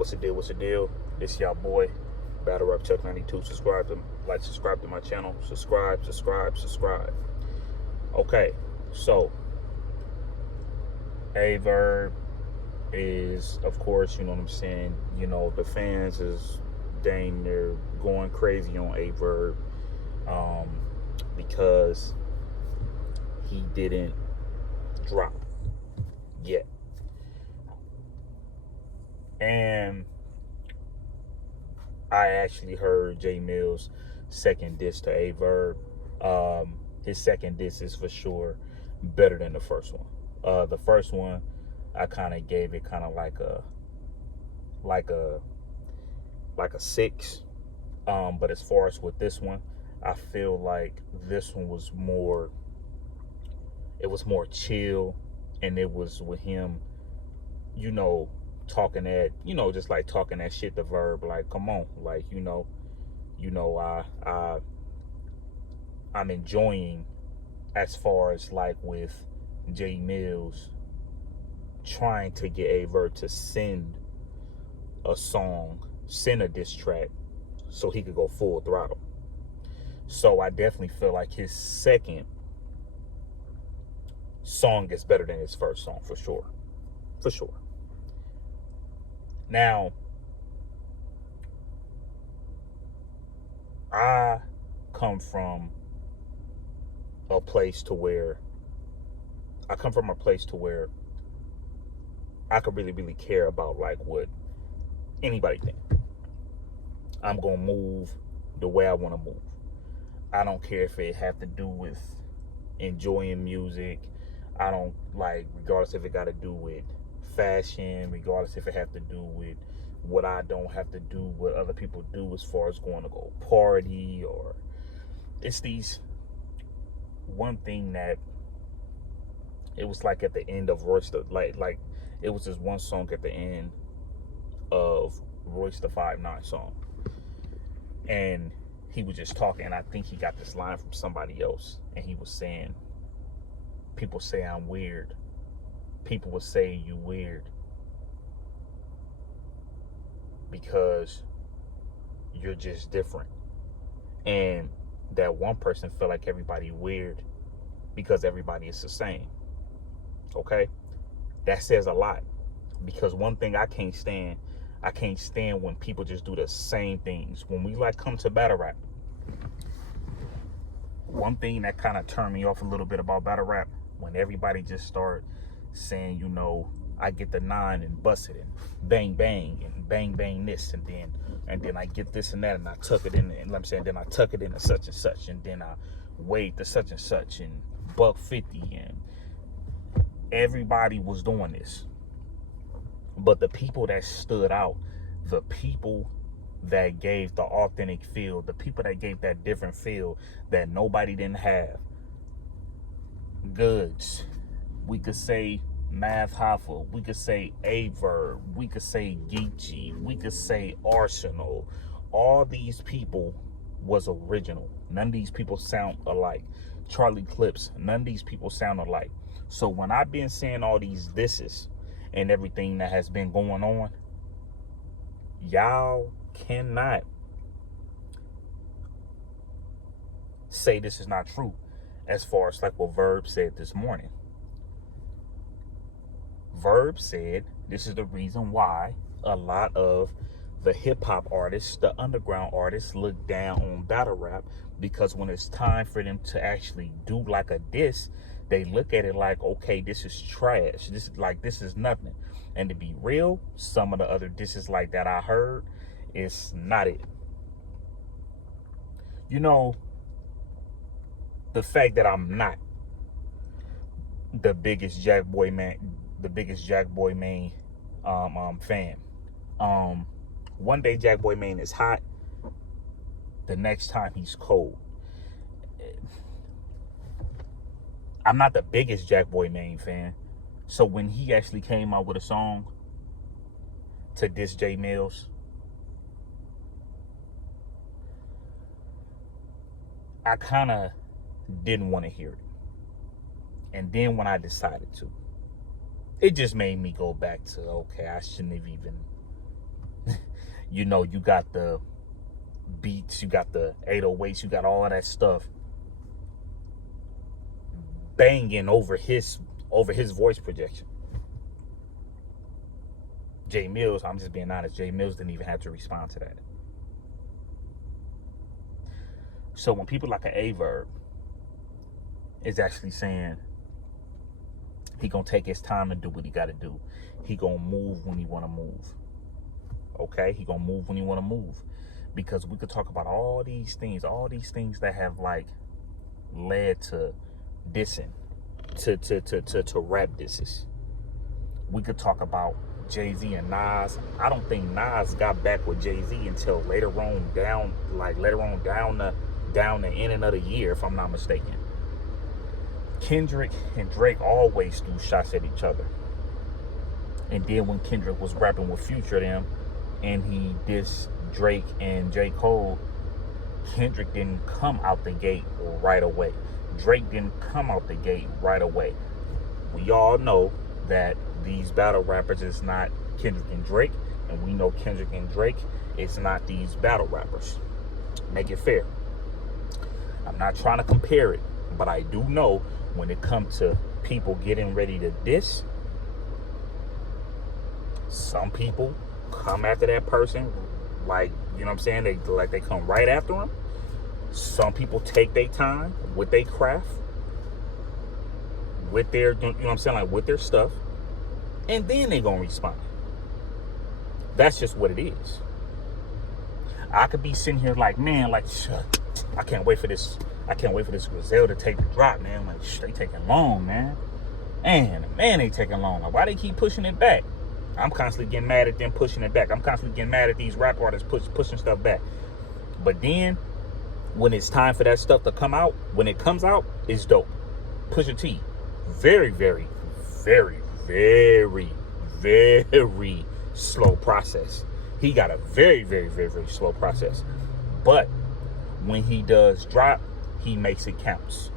What's the deal? What's the deal? It's y'all boy, Battle Rap Chuck 92. Subscribe to my channel. Subscribe. Okay, so a verb is, of course, you know what I'm saying. You know the fans is dang near going crazy on a verb, because he didn't drop yet, and I actually heard J Mill's second diss to a verb. His second diss is for sure better than the first one. The first one, I kind of gave it kind of like a 6. But as far as with this one, I feel like this one was more. It was more chill, and it was with him, you know, talking that, just like talking that shit. The verb, like, come on, like, I'm enjoying, as far as like with J Mills trying to get a verb to send a diss track, so he could go full throttle. So I definitely feel like his second song is better than his first song, for sure. Now, I come from a place to where I could really care about like what anybody think. I'm gonna move the way I want to move. I don't care if it have to do with enjoying music. I don't like, regardless if it got to do with fashion, regardless if it have to do with what I don't have to do, what other people do as far as going to go party, or it's these one thing that it was like at the end of Royce, like it was this one song at the end of Royce the 5'9" song, and he was just talking, and I think he got this line from somebody else, and he was saying, people say I'm weird. People will say you weird because you're just different. And that one person felt like everybody weird because everybody is the same. Okay? That says a lot. Because one thing I can't stand when people just do the same things. When we like come to battle rap, one thing that kind of turned me off a little bit about battle rap, when everybody just start saying, I get the 9 and bust it and bang bang this, and then I get this and that, and I tuck it in, and I'm saying, then I tuck it into such and such, and then I weigh the such and such, and $150, and everybody was doing this. But the people that stood out, the people that gave the authentic feel, the people that gave that different feel that nobody didn't have, Goods, we could say Math Hoffa, we could say Averb, we could say Geechee, we could say Arsenal. All these people was original. None of these people sound alike. Charlie Clips, none of these people sound alike. So when I've been saying all these disses and everything that has been going on, y'all cannot say this is not true. As far as like what Verb said this morning. Verb said this is the reason why a lot of the hip-hop artists, the underground artists, look down on battle rap, because when it's time for them to actually do like a diss, they look at it like, okay, this is trash. This is nothing. And to be real, some of the other disses like that I heard, it's not it. The fact that I'm not the biggest Jackboy Maine fan. One day Jackboy Maine is hot, the next time he's cold. I'm not the biggest Jackboy Maine fan, so when he actually came out with a song to diss J Mills, I kind of didn't want to hear it. And then when I decided to, it just made me go back to, okay, I shouldn't have even You know, you got the beats, you got the 808s, you got all of that stuff banging over his voice projection. Jay Mills, I'm just being honest, Jay Mills didn't even have to respond to that. So when people like a verb is actually saying he gonna take his time to do what he gotta do, he gonna move when he wanna move. Okay, he gonna move when he wanna move. Because we could talk about all these things that have like led to dissing, to rap disses. We could talk about Jay-Z and Nas. I don't think Nas got back with Jay-Z until later on down the ending of the year, if I'm not mistaken. Kendrick and Drake always threw shots at each other. And then when Kendrick was rapping with Future them and he dissed Drake and J. Cole, Kendrick didn't come out the gate right away. Drake didn't come out the gate right away. We all know that these battle rappers is not Kendrick and Drake, and we know Kendrick and Drake is not these battle rappers. Make it fair. I'm not trying to compare it, but I do know when it comes to people getting ready to diss, some people come after that person like, you know what I'm saying, they come right after him. Some people take their time with their craft, with their, you know what I'm saying, like with their stuff, and then they gonna respond. That's just what it is. I could be sitting here like, man, like, I can't wait for this Grizel to take the drop, man. Like, they taking long, man. Man, they taking long. Like, why they keep pushing it back? I'm constantly getting mad at them pushing it back. I'm constantly getting mad at these rap artists pushing stuff back. But then, when it's time for that stuff to come out, when it comes out, it's dope. Pusha T, very, very, very, very, very slow process. He got a very, very, very, very slow process. But when he does drop, he makes it counts.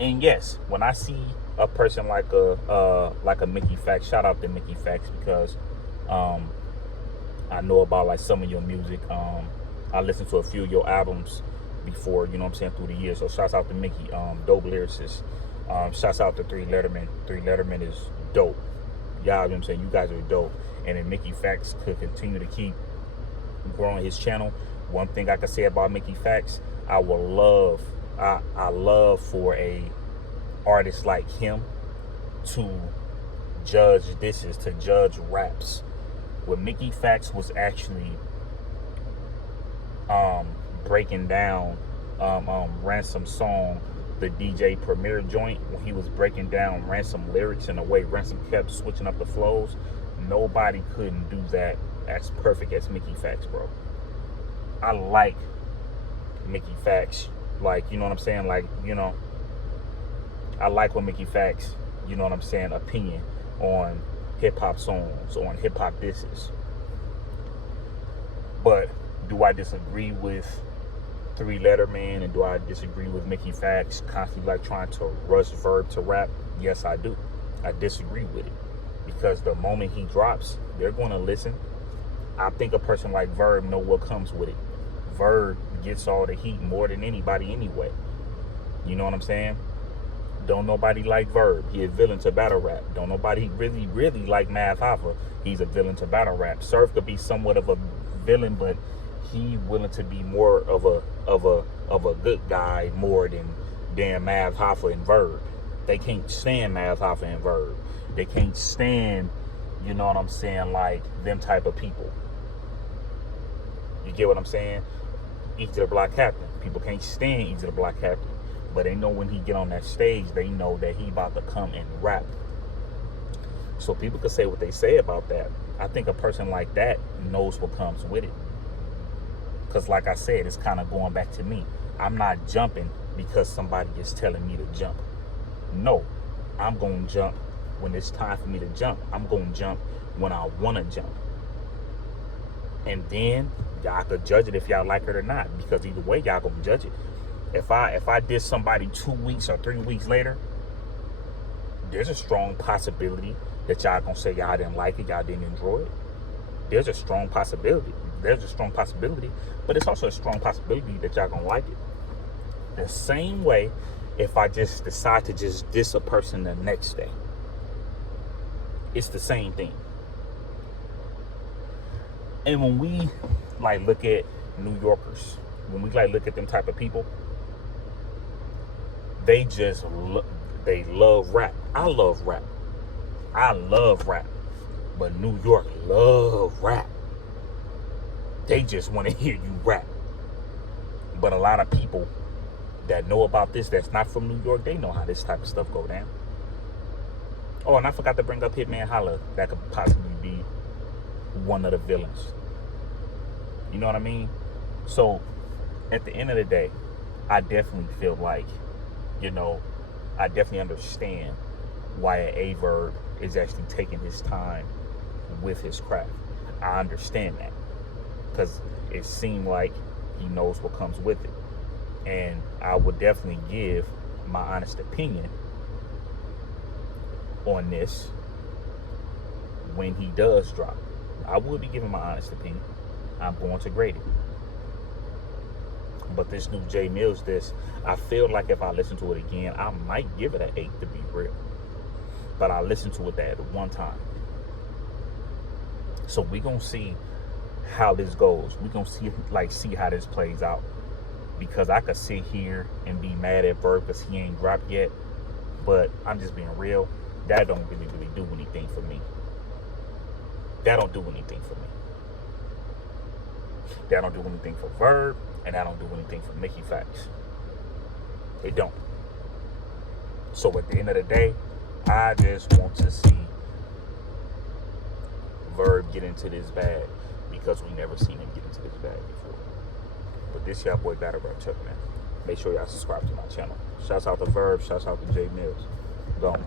And yes, when I see a person like a Mickey Fax, shout out to Mickey Fax, because I know about like some of your music. I listened to a few of your albums before, you know what I'm saying, through the years. So shouts out to Mickey, dope lyricist. Shouts out to Three Letterman. Three Letterman is dope. Y'all, you know what I'm saying, you guys are dope. And then Mickey Fax could continue to keep growing his channel. One thing I could say about Mickey Fax, I love for a artist like him to judge disses, to judge raps. When Mickey Fax was actually breaking down Ransom song, the DJ Premier joint, when he was breaking down Ransom lyrics in the way Ransom kept switching up the flows, nobody couldn't do that as perfect as Mickey Fax, bro. I like Mickey Fax, like, you know what I'm saying, like, you know, I like what Mickey Fax, you know what I'm saying, opinion on hip-hop songs, on hip-hop disses. But do I disagree with Three Letterman, and do I disagree with Mickey Fax constantly like trying to rush Verb to rap? Yes, I do. I disagree with it, because the moment he drops, they're going to listen. I think a person like Verb know what comes with it. Verb gets all the heat more than anybody anyway. You know what I'm saying? Don't nobody like Verb. He a villain to battle rap. Don't nobody really like Math Hoffa. He's a villain to battle rap. Surf could be somewhat of a villain, but he willing to be more of a good guy more than Math Hoffa and Verb. They can't stand Math Hoffa and Verb. They can't stand, you know what I'm saying, like them type of people. You get what I'm saying? Easy the Block Captain. People can't stand Easy the Block Captain. But they know when he get on that stage, they know that he about to come and rap. So people could say what they say about that. I think a person like that knows what comes with it. Because like I said, it's kind of going back to me. I'm not jumping because somebody is telling me to jump. No, I'm going to jump when it's time for me to jump. I'm going to jump when I want to jump. And then y'all could judge it if y'all like it or not. Because either way, y'all going to judge it. If I diss somebody 2 weeks or 3 weeks later, there's a strong possibility that y'all gonna say y'all didn't like it, y'all didn't enjoy it. there's a strong possibility. There's a strong possibility, but it's also a strong possibility that y'all gonna like it. The same way if I just decide to just diss a person the next day. It's the same thing. And when we like look at New Yorkers, when we like look at them type of people, they just they love rap. I love rap. I love rap. But New York love rap. They just want to hear you rap. But a lot of people that know about this that's not from New York, they know how this type of stuff go down. Oh, and I forgot to bring up Hitman Holla. That could possibly be one of the villains. You know what I mean? So, at the end of the day, I definitely feel like, I definitely understand why an verb is actually taking his time with his craft. I understand that. Because it seemed like he knows what comes with it. And I would definitely give my honest opinion on this when he does drop. I would be giving my honest opinion. I'm going to grade it. But this new J Mills, I feel like if I listen to it again, I might give it an 8 to be real. But I listened to it that one time. So we're going to see how this goes. We're going to see how this plays out. Because I could sit here and be mad at Verb because he ain't dropped yet. But I'm just being real. That don't really do anything for me. That don't do anything for me. That don't do anything for Verb. And that don't do anything for Mickey Facts. It don't. So at the end of the day, I just want to see Verb get into this bag. Because we never seen him get into this bag before. But this y'all boy Battle Rap Chuck, man. Make sure y'all subscribe to my channel. Shouts out to Verb. Shouts out to J Mills. Gone.